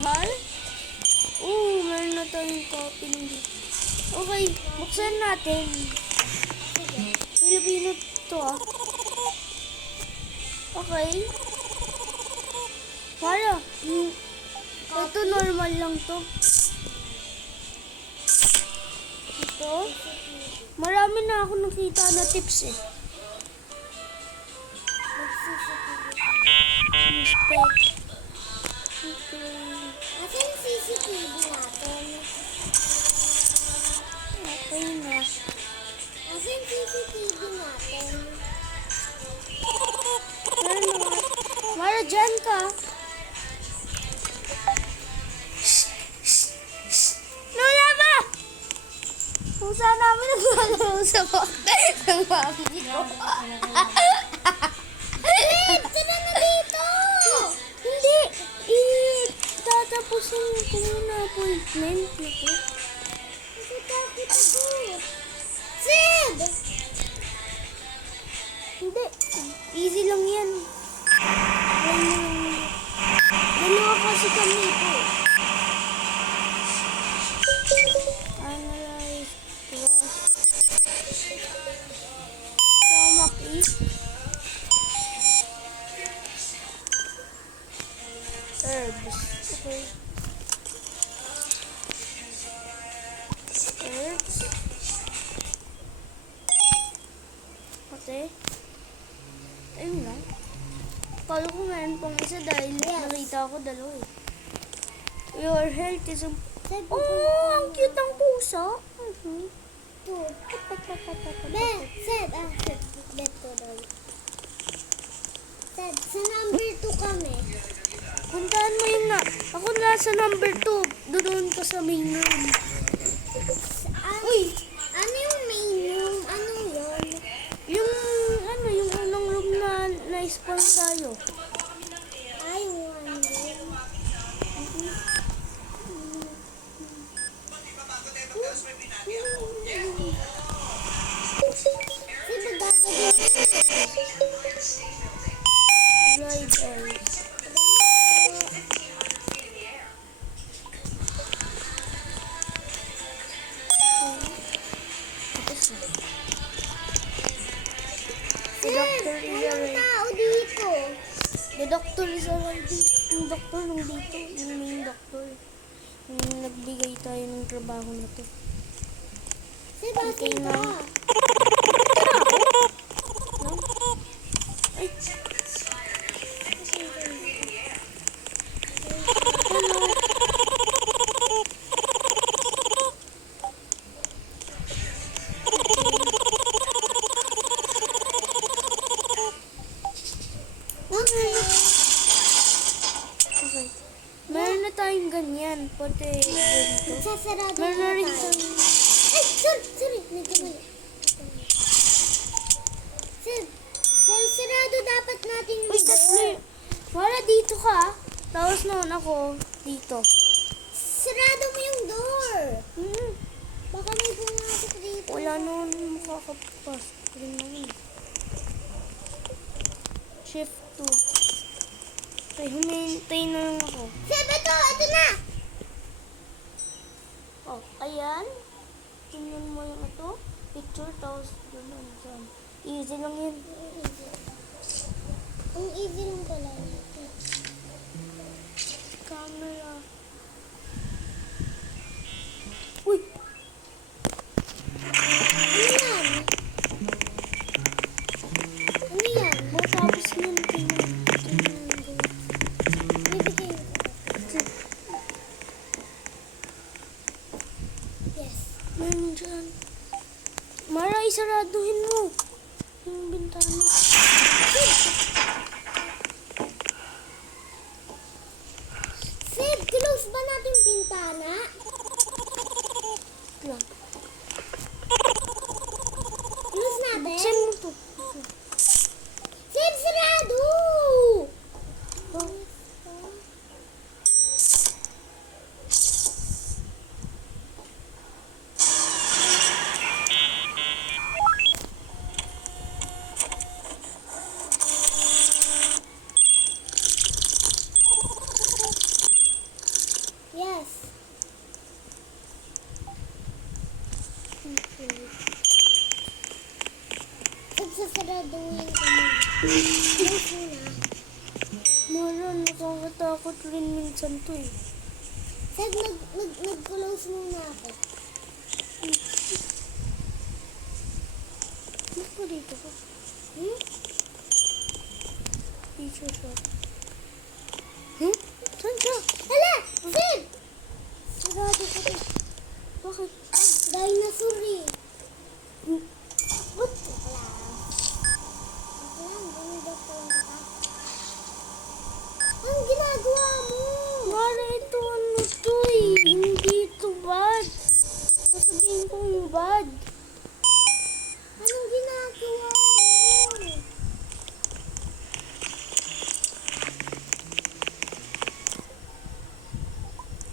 Mahal? Oo, meron na tayong copy ng dito. Okay, buksan natin. Pilipino to ah. Okay. Para, ito normal lang to. Ito. Marami na ako nakita na tips eh. Respect. Asan yung CCTV natin? Okay na. Asan yung CCTV natin? Ano? Mara, dyan ka. Lola ba? Kung saan namin naglalaro sa bakit ng mami ko. Tara na dito! Hindi. Tatapusin ko muna appointment na to. Natatakot ako. Sid! Hindi. Easy lang yan. Dalawa kasi kami po. Analyze. Tamak is. Herbs. Okay. Herbs. Okay. Ayun lang. Kala ko meron pang isa dahil nakita ko dalawa eh. Your health is a... Oh, ang cute ng pusa. Two. Be, Sid. Sid. Bet ko daw. Sid, sa number 2 kami. Puntahan mo yung na... Ako nasa number 2. Doon ka sa main room. Uy! Ano yung main room? Ano yun? Yung unang room na na-spawn tayo. Ay, one room. Sid, magagawin Right eyes. The doctor is walang arriving. tao dito. The doctor is arriving. Yung doctor nung dito. Yung main doctor. Yung nagbigay tayo ng trabaho na to. Sid, Okay asan na. ka? No? Ay. Hello. Okay. Okay. Meron na tayong ganyan. Pati ganito. Sasarado Meron na rin tayo. tayong... Ay, sorry. Medyo mali. Sid, sarado dapat natin yung Uy, tatlo. Wala dito ka. Tapos noon ako dito. Sarado mo yung door. Hmm. Baka may pumasok dito. Wala noon makakapas. Rin naman. Shift 2. Okay, humintay na lang ako. Sid, ito na. Oh, ayan. Tingnan mo yung ito. Picture, tapos doon saan. Easy lang yun. Ang easy lang pala. Camera. Uy! Ano yan? Ano yan? Matapos yun. Tingnan. Bibigay ko. Yes. Meron dyan. Mara, isaraduhin mo. Yung bintana. Sid, Close mo na. Mara, nakakatakot rin minsan to eh. Seb, nag-close muna ako. Ba't pa dito ka? Hmm? Teacher siya. Hmm? Saan siya? Hala! Seb! Sarado ko to. Bakit? Dinosaur eh. Hmm. Ba't? Wala. Wala, bumibot ko lang kita. Anong ginagawa mo? Mara, ito ano to eh. Hindi ito bad. Sasabihin ko yung bad. Anong ginagawa mo?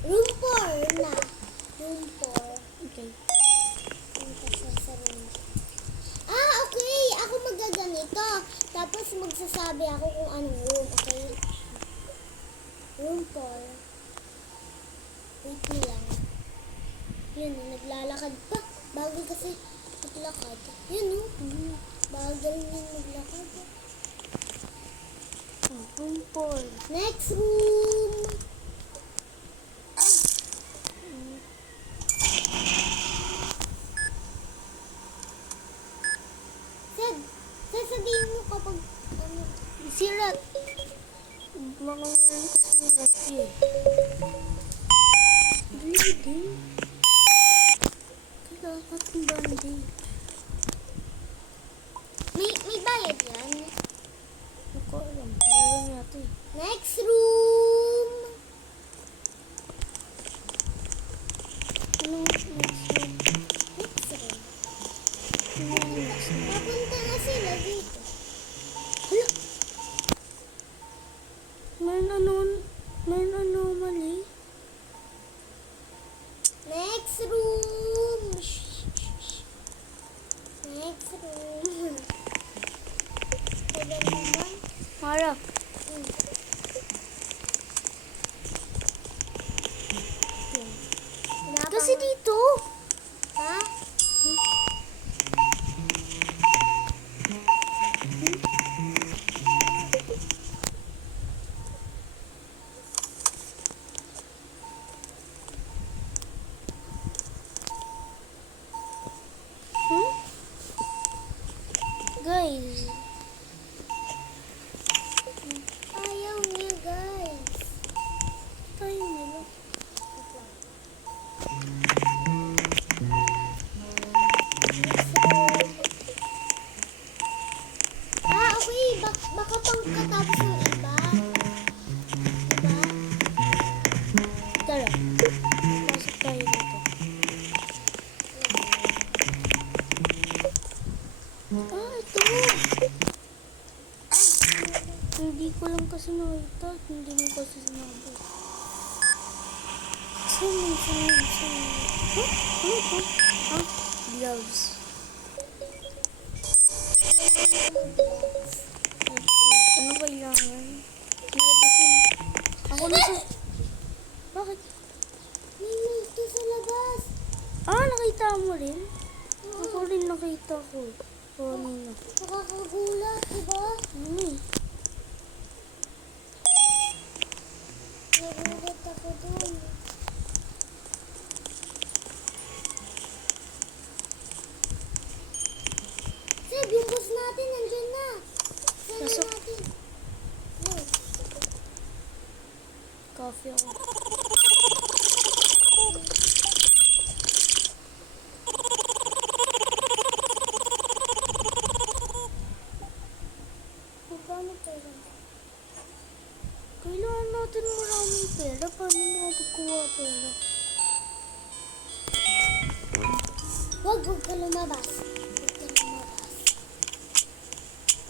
Room 4 na. Room 4. Okay. Punta siya sa room. Ah, okay. Ako magaganito. Tapos magsasabi ako kung anong room. Okay? Room 4. Wait me lang. Yun, naglalakad pa. Bagal kasi maglakad. Yun, oh. Bagal niya maglakad. Room 4. Next room. Seb, sasabihin mo kapag ano. Sirat. Mga ngayon kasi sirat eh. Bleeding. Kailangan ng bandage. May bayad yan. Hindi ko alam. Meron yata eh. Next room. Anong next room? Next room. Anong next room? Papunta na sila dito. Hala! May anomaly. Next room. Shh, shh, shh. Next room. Tagal naman. Mara, Wala pa kasi nga. dito. Ha? Hmm? Guys, Ayaw niya, guys. tayo nila. Ah, okay. Baka pangkatapos ng iba. Diba? Tara, pasok tayo dito. Ah, ito. Hindi ko lang kasi nakita. Hindi mo kasi sinabi. Saan? Huh? Ano ito? Ah, gloves. Ano kailangan? Medicine. Ako na sa... Bakit? May multo sa labas. Ah, nakita mo rin? Ako rin nakita ko. Kanina. Nakakagulat, diba? Ano eh? Nagulat ako dun. Seb, yung boss natin nandyan na. Saan Pasok. natin? Yes. Coffee ako. Magkano pera? Kailangan natin maraming pera. Paano mo magkukuha pera? Huwag ka lumabas. Huwag ka lumabas.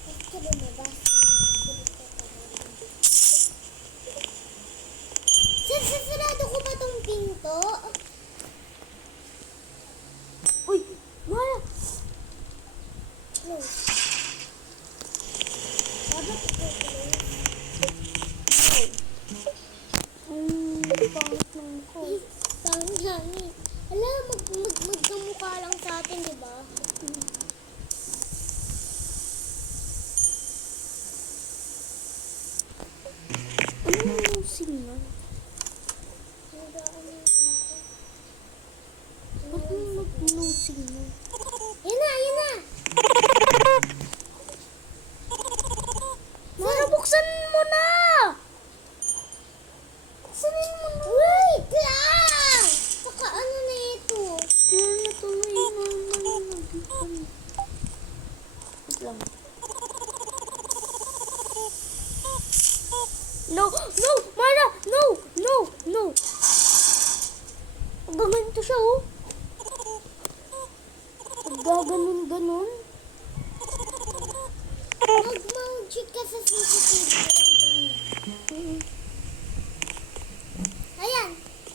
Huwag ka lumabas. Sir, sasarado ko pa tong pinto. Uy! Mara! Close. Dapat i-close. Pangit ng ko. Pangit lang eh. Alam, magkamukha lang sa atin, di ba? nosing na? Nag-ano yun ako. Ba't mo nag-nosing na? Yan na, yan na. Mara, buksan mo na! Sanin mo na. Wait lang! Saka ano na ito? Ano na tuloy? Wait lang. No! No! Mara! No! No! No! Gaganito siya, oh. Gaganon-ganon. Mag-check ka sa CCTV. Ayan,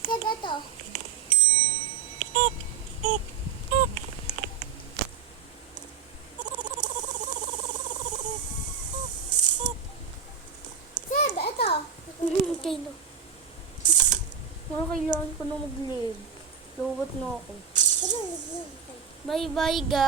Seb, ito. Seb, ito. Okay na. Mara, kailangan ko na mag-live. Lowot na ako. Ano, Bye-bye, guys.